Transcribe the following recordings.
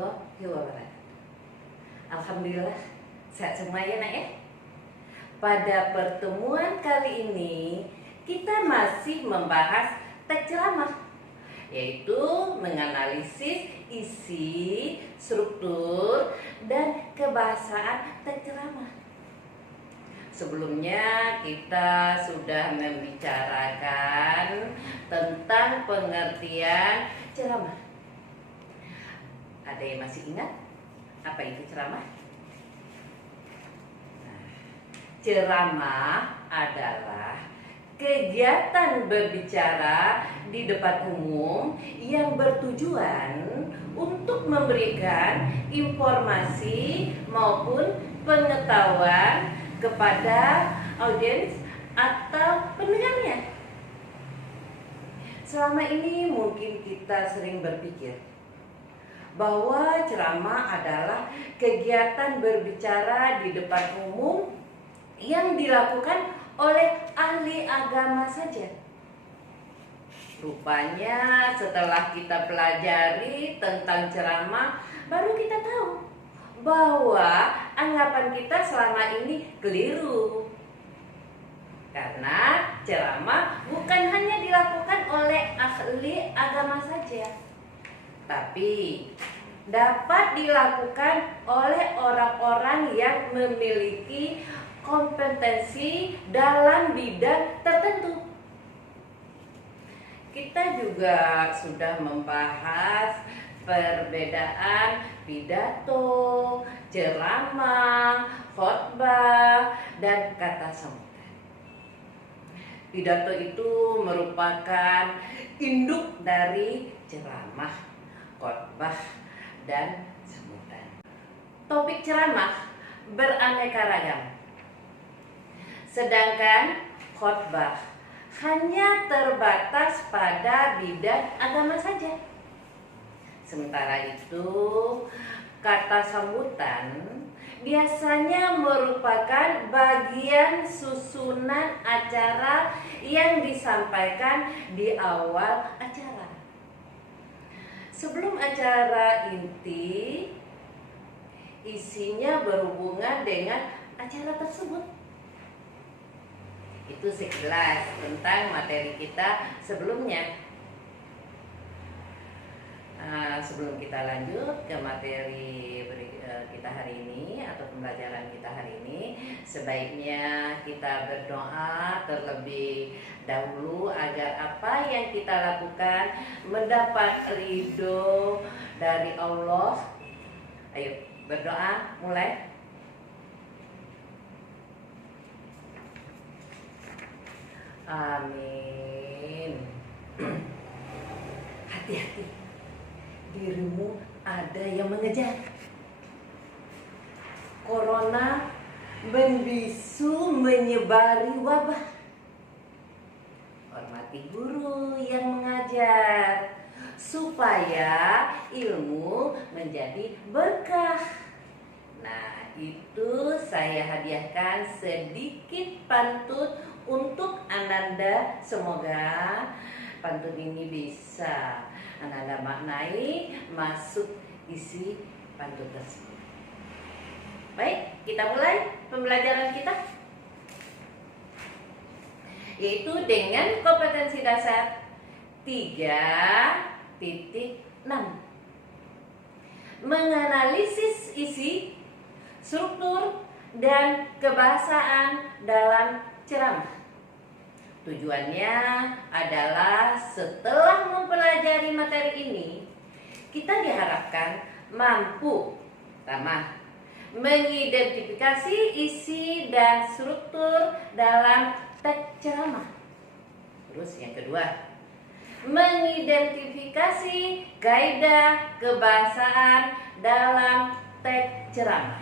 warahmatullahi wabarakatuh. Alhamdulillah, sehat semua ya nak ya. Pada pertemuan kali ini kita masih membahas teks ceramah, yaitu menganalisis isi, struktur, dan kebahasaan teks ceramah. Sebelumnya kita sudah membicarakan tentang pengertian ceramah. Ada yang masih ingat apa itu ceramah? Ceramah adalah kegiatan berbicara di depan umum yang bertujuan untuk memberikan informasi maupun pengetahuan kepada audiens atau pendengarnya. Selama ini mungkin kita sering berpikir bahwa ceramah adalah kegiatan berbicara di depan umum yang dilakukan oleh ahli agama saja. Rupanya setelah kita pelajari tentang ceramah, baru kita tahu bahwa anggapan kita selama ini keliru. Karena ceramah bukan hanya dilakukan oleh ahli agama saja, tapi dapat dilakukan oleh orang-orang yang memiliki kompetensi dalam bidang tertentu. Kita juga sudah membahas perbedaan pidato, ceramah, khotbah, dan kata sambutan. Pidato itu merupakan induk dari ceramah, khotbah, dan sambutan. Topik ceramah beraneka ragam, sedangkan khotbah hanya terbatas pada bidang agama saja. Sementara itu, kata sambutan biasanya merupakan bagian susunan acara yang disampaikan di awal acara. Sebelum acara inti, isinya berhubungan dengan acara tersebut. Itu sekilas tentang materi kita sebelumnya. Sebelum kita lanjut ke materi kita hari ini atau pembelajaran kita hari ini, sebaiknya kita berdoa terlebih dahulu agar apa yang kita lakukan mendapat ridho dari Allah. Ayo berdoa, mulai. Amin. Hati-hati, dirimu ada yang mengejar. Corona membisu menyebari wabah. Hormati guru yang mengajar supaya ilmu menjadi berkah. Nah, itu saya hadiahkan sedikit pantun untuk Ananda. Semoga pantun ini bisa Ananda maknai masuk isi pantun tersebut. Baik, kita mulai pembelajaran kita, yaitu dengan kompetensi dasar 3.6, menganalisis isi, struktur, dan kebahasaan dalam ceramah. Tujuannya adalah setelah mempelajari materi ini, kita diharapkan mampu pertama, mengidentifikasi isi dan struktur dalam teks ceramah. Terus yang kedua, mengidentifikasi kaidah kebahasaan dalam teks ceramah.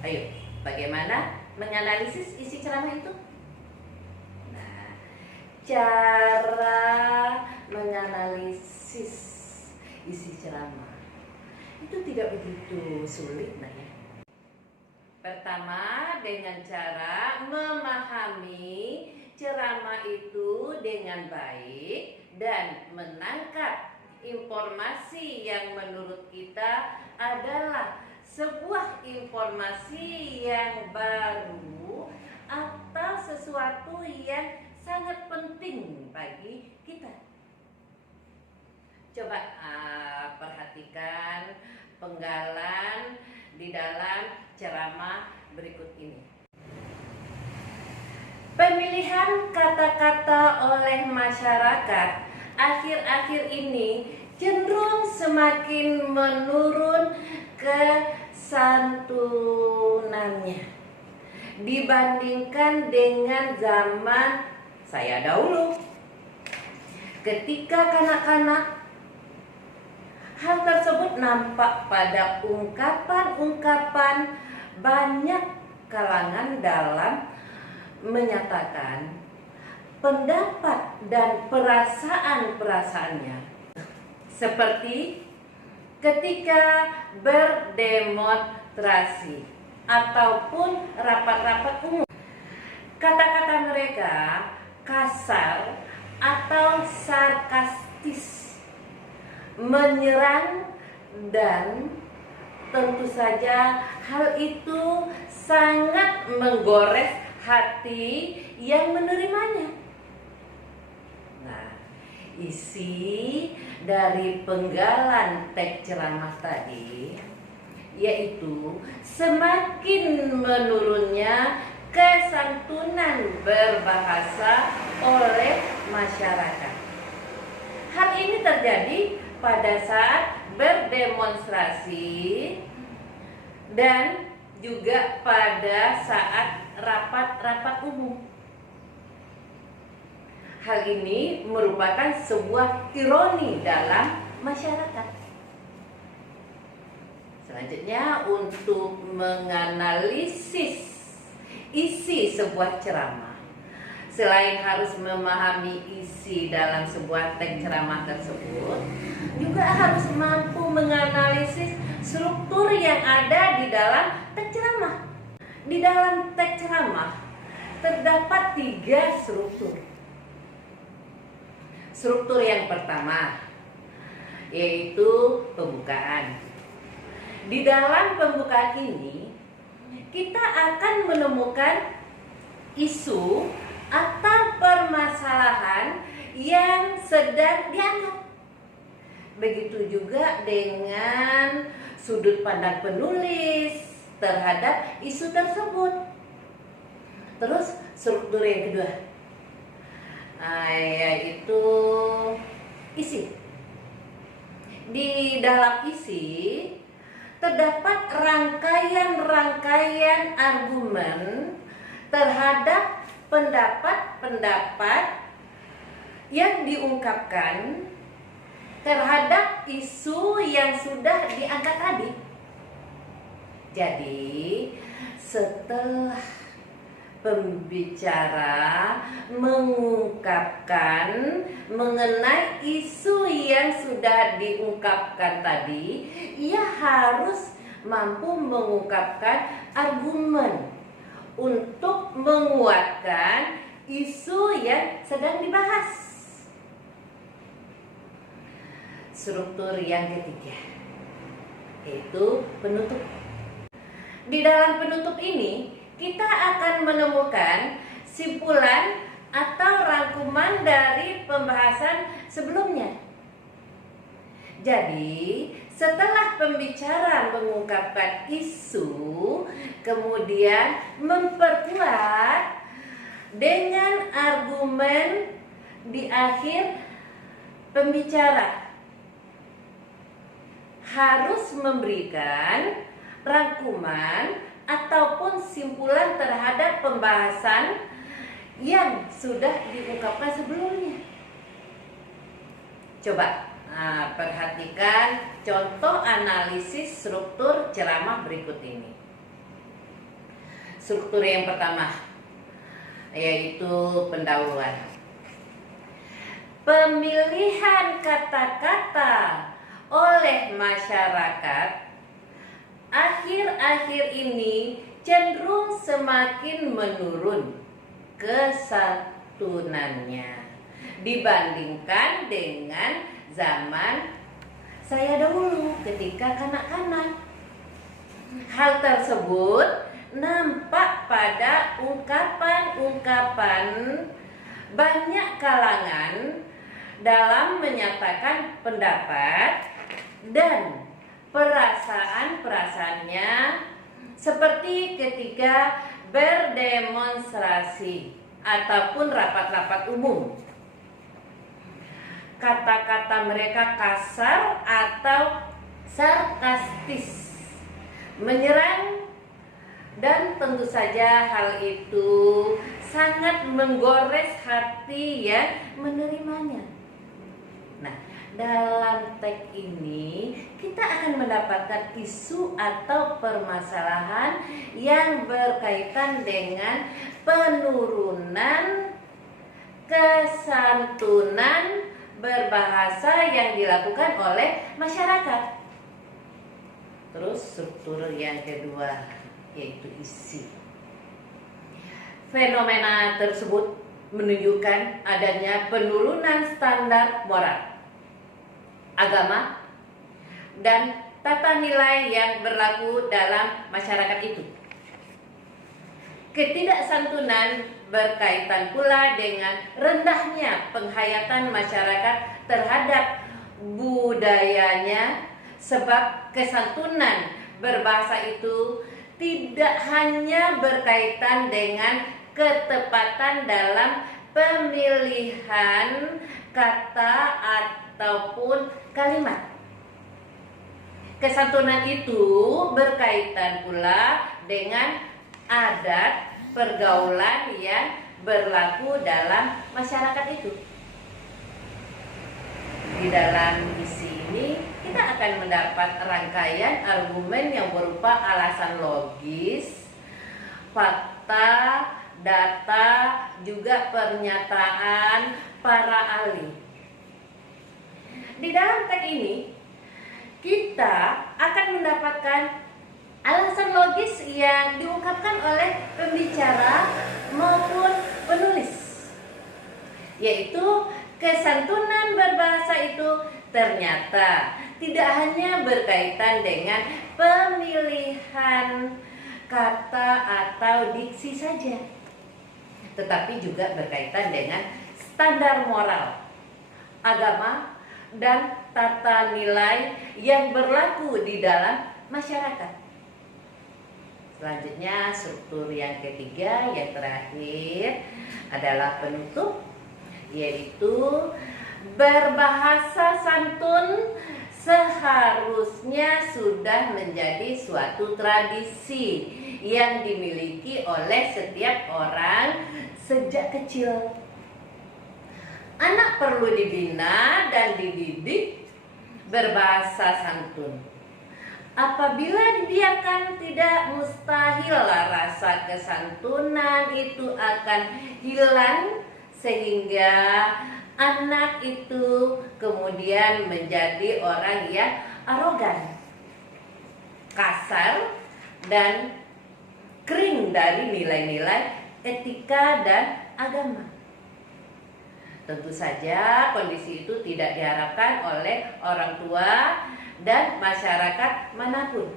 Ayo, bagaimana menganalisis isi ceramah itu? Nah, cara menganalisis isi ceramah itu tidak begitu sulit, nah ya. Pertama, dengan cara memahami ceramah itu dengan baik dan menangkap informasi yang menurut kita adalah sebuah informasi yang baru atau sesuatu yang sangat penting bagi kita. Coba perhatikan penggalan di dalam ceramah berikut ini. Pemilihan kata-kata oleh masyarakat akhir-akhir ini cenderung semakin menurun kesantunannya dibandingkan dengan zaman saya dahulu. Ketika kanak-kanak, hal tersebut nampak pada ungkapan-ungkapan banyak kalangan dalam menyatakan pendapat dan perasaan-perasaannya. Seperti ketika berdemonstrasi ataupun rapat-rapat umum. Kata-kata mereka kasar atau sarkastis, menyerang, dan tentu saja hal itu sangat menggores hati yang menerimanya. Nah, isi dari penggalan teks ceramah tadi yaitu semakin menurunnya kesantunan berbahasa oleh masyarakat. Hal ini terjadi pada saat berdemonstrasi dan juga pada saat rapat-rapat umum. Hal ini merupakan sebuah ironi dalam masyarakat. Selanjutnya, untuk menganalisis isi sebuah ceramah, selain harus memahami isi dalam sebuah teks ceramah tersebut, juga harus mampu menganalisis struktur yang ada di dalam teks ceramah. Di dalam teks ceramah terdapat 3 struktur. Struktur yang pertama yaitu pembukaan. Di dalam pembukaan ini kita akan menemukan isu atau permasalahan yang sedang diangkat. Begitu juga dengan sudut pandang penulis terhadap isu tersebut. Terus struktur yang kedua yaitu isi. Di dalam isi terdapat rangkaian-rangkaian argumen terhadap pendapat-pendapat yang diungkapkan terhadap isu yang sudah diangkat tadi. Jadi, setelah pembicara mengungkapkan mengenai isu yang sudah diungkapkan tadi, ia harus mampu mengungkapkan argumen untuk menguatkan isu yang sedang dibahas. Struktur yang ketiga yaitu penutup. Di dalam penutup ini kita akan menemukan simpulan atau rangkuman dari pembahasan sebelumnya. Jadi, setelah pembicara mengungkapkan isu, kemudian memperkuat dengan argumen di akhir pembicara, harus memberikan rangkuman ataupun simpulan terhadap pembahasan yang sudah diungkapkan sebelumnya. Coba perhatikan contoh analisis struktur ceramah berikut ini. Struktur yang pertama yaitu pendahuluan. Pemilihan kata-kata oleh masyarakat akhir-akhir ini cenderung semakin menurun kesantunannya dibandingkan dengan zaman saya dahulu ketika kanak-kanak. Hal tersebut nampak pada ungkapan-ungkapan banyak kalangan dalam menyatakan pendapat dan perasaan-perasaannya, seperti ketika berdemonstrasi ataupun rapat-rapat umum. Kata-kata mereka kasar atau sarkastis, menyerang, dan tentu saja hal itu sangat menggores hati yang menerimanya. Nah, dalam teks ini kita akan mendapatkan isu atau permasalahan yang berkaitan dengan penurunan kesantunan berbahasa yang dilakukan oleh masyarakat. Terus struktur yang kedua, yaitu isi. Fenomena tersebut menunjukkan adanya penurunan standar moral, agama, dan tata nilai yang berlaku dalam masyarakat itu. Ketidaksantunan berkaitan pula dengan rendahnya penghayatan masyarakat terhadap budayanya, sebab kesantunan berbahasa itu tidak hanya berkaitan dengan ketepatan dalam pemilihan kata ataupun kalimat. Kesantunan itu berkaitan pula dengan adat pergaulan yang berlaku dalam masyarakat itu. Di dalam isi ini kita akan mendapat rangkaian argumen yang berupa alasan logis, fakta, data, juga pernyataan para ahli. Di dalam teks ini kita akan mendapatkan alasan logis yang diungkapkan oleh pembicara maupun penulis, yaitu kesantunan berbahasa itu ternyata tidak hanya berkaitan dengan pemilihan kata atau diksi saja, tetapi juga berkaitan dengan standar moral, agama, dan tata nilai yang berlaku di dalam masyarakat. Selanjutnya struktur yang ketiga, yang terakhir adalah penutup, yaitu berbahasa santun seharusnya sudah menjadi suatu tradisi yang dimiliki oleh setiap orang sejak kecil. Anak perlu dibina dan dididik berbahasa santun. Apabila dibiarkan, tidak mustahil rasa kesantunan itu akan hilang, sehingga anak itu kemudian menjadi orang yang arogan, kasar, dan kering dari nilai-nilai etika dan agama. Tentu saja kondisi itu tidak diharapkan oleh orang tua dan masyarakat manapun.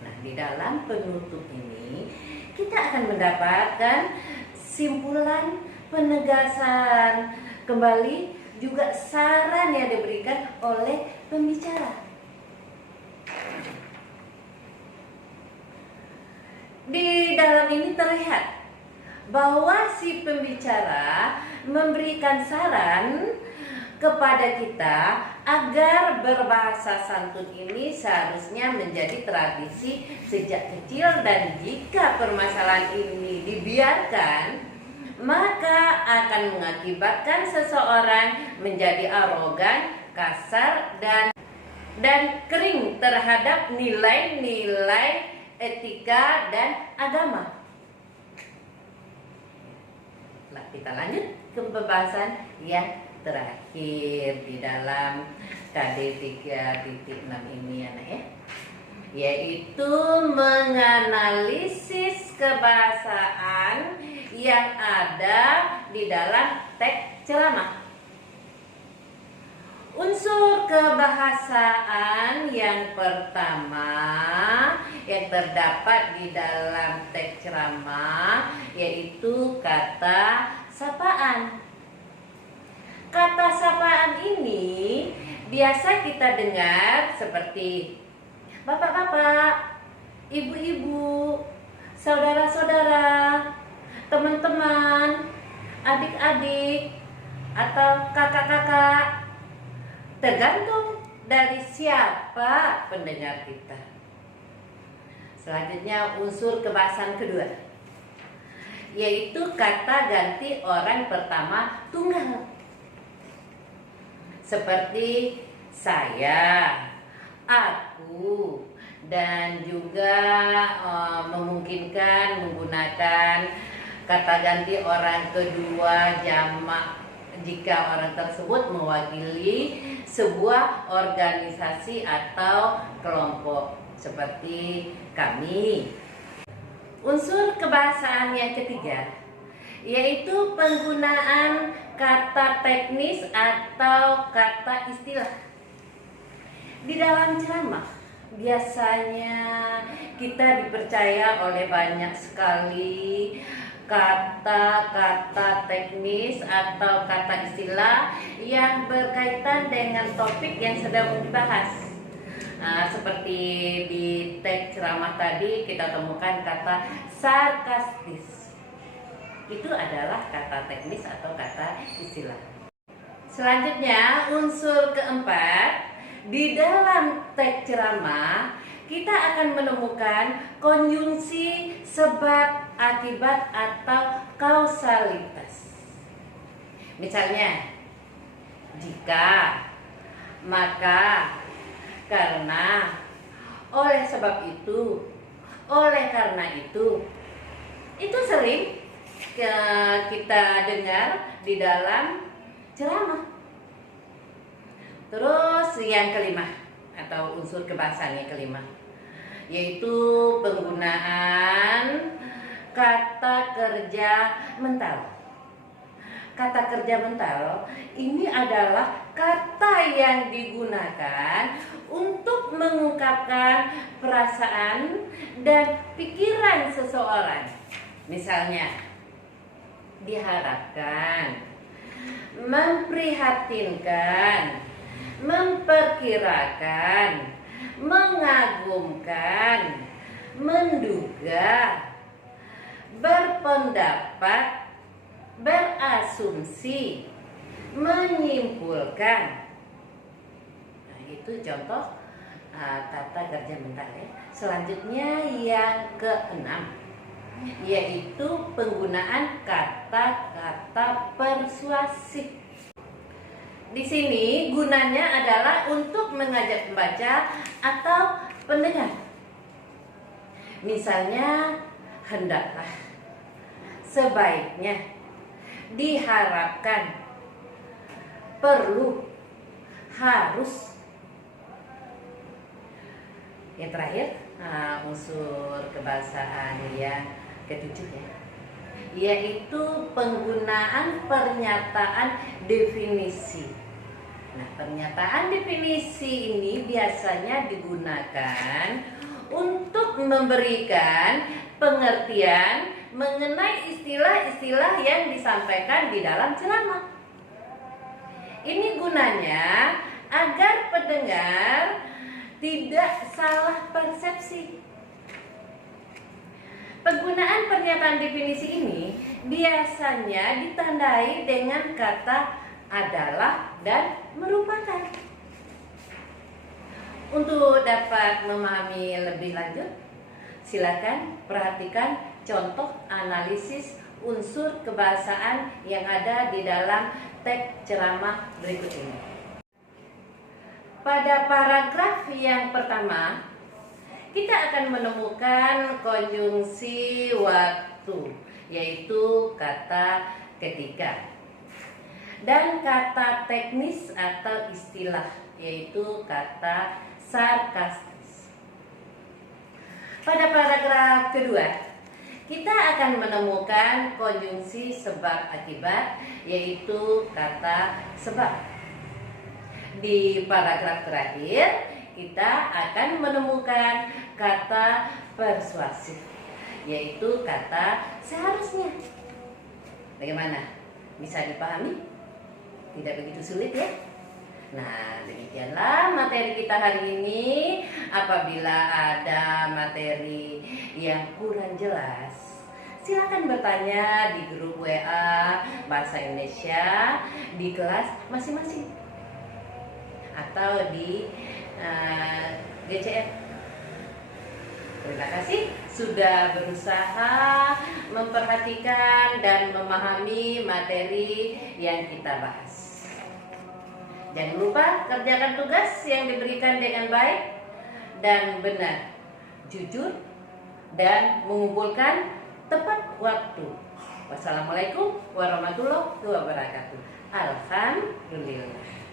Nah, di dalam penutup ini kita akan mendapatkan simpulan, penegasan kembali, juga saran yang diberikan oleh pembicara. Di dalam ini terlihat bahwa si pembicara memberikan saran kepada kita agar berbahasa santun ini seharusnya menjadi tradisi sejak kecil, dan jika permasalahan ini dibiarkan, maka akan mengakibatkan seseorang menjadi arogan, kasar, dan kering terhadap nilai-nilai etika dan agama. Nah, kita lanjut ke pembahasan yang terakhir di dalam KD 3.6 ini ya, Nak, ya, yaitu menganalisis kebahasaan yang ada di dalam teks ceramah. Unsur kebahasaan yang pertama yang terdapat di dalam teks ceramah yaitu kata sapaan. Kata sapaan ini biasa kita dengar seperti bapak-bapak, ibu-ibu, saudara-saudara, teman-teman, adik-adik, atau kakak-kakak. Tergantung dari siapa pendengar kita. Selanjutnya unsur kebahasaan kedua, yaitu kata ganti orang pertama tunggal. Seperti saya, aku, dan juga memungkinkan menggunakan kata ganti orang kedua jamak jika orang tersebut mewakili sebuah organisasi atau kelompok seperti kami. Unsur kebahasaan yang ketiga yaitu penggunaan kata teknis atau kata istilah. Di dalam ceramah biasanya kita dipercaya oleh banyak sekali kata-kata teknis atau kata istilah yang berkaitan dengan topik yang sedang dibahas. Seperti di teks ceramah tadi kita temukan kata sarkastis. Itu adalah kata teknis atau kata istilah. Selanjutnya unsur keempat, di dalam teks ceramah kita akan menemukan konjungsi sebab, akibat, atau kausalitas. Misalnya, jika, maka, karena, oleh sebab itu, oleh karena itu. Itu sering kita dengar di dalam ceramah. Terus yang kelima atau unsur kebahasaan yang kelima yaitu penggunaan kata kerja mental. Kata kerja mental ini adalah kata yang digunakan untuk mengungkapkan perasaan dan pikiran seseorang. Misalnya, diharapkan, memprihatinkan, memperkirakan, mengagumkan, menduga, berpendapat, berasumsi, menyimpulkan. Nah, itu contoh kata kerja mental ya. Selanjutnya yang keenam yaitu penggunaan kata-kata persuasif. Di sini gunanya adalah untuk mengajak pembaca atau pendengar. Misalnya, hendaklah, sebaiknya, diharapkan, perlu, harus. Yang terakhir, unsur kebahasaan yang ketujuh ya, yaitu penggunaan pernyataan definisi. Nah, pernyataan definisi ini biasanya digunakan untuk memberikan pengertian mengenai istilah-istilah yang disampaikan di dalam ceramah. Ini gunanya agar pendengar tidak salah persepsi. Penggunaan pernyataan definisi ini biasanya ditandai dengan kata adalah dan merupakan. Untuk dapat memahami lebih lanjut, silakan perhatikan contoh analisis unsur kebahasaan yang ada di dalam teks ceramah berikut ini. Pada paragraf yang pertama, kita akan menemukan konjungsi waktu, yaitu kata ketika, dan kata teknis atau istilah, yaitu kata sarkastis. Pada paragraf kedua, kita akan menemukan konjungsi sebab akibat, yaitu kata sebab. Di paragraf terakhir kita akan menemukan kata persuasif, yaitu kata seharusnya. Bagaimana? Bisa dipahami? Tidak begitu sulit ya? Nah, demikianlah materi kita hari ini. Apabila ada materi yang kurang jelas, silakan bertanya di grup WA Bahasa Indonesia di kelas masing-masing atau di GCF. Terima kasih sudah berusaha memperhatikan dan memahami materi yang kita bahas. Jangan lupa kerjakan tugas yang diberikan dengan baik dan benar, jujur, dan mengumpulkan tepat waktu. Wassalamualaikum warahmatullahi wabarakatuh. Alhamdulillah.